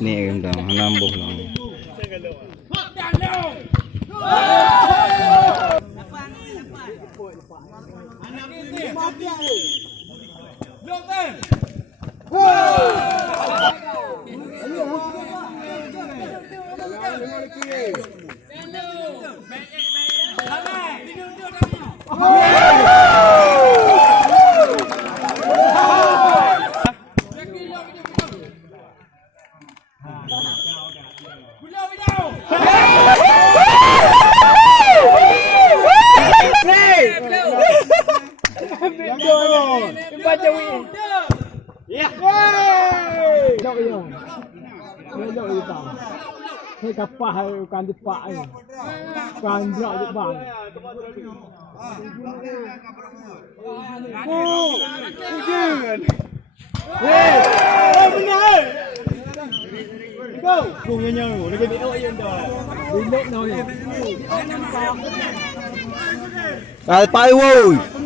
Ni game dah, nambah lang. Hei kapah bukan depak ni. Bukan drop depan. Oh, good. Hey, benar. Go. Cùng nhau ngủ nó cái bị ôi yên rồi. Đi nốt nào nhỉ? Phải ơi.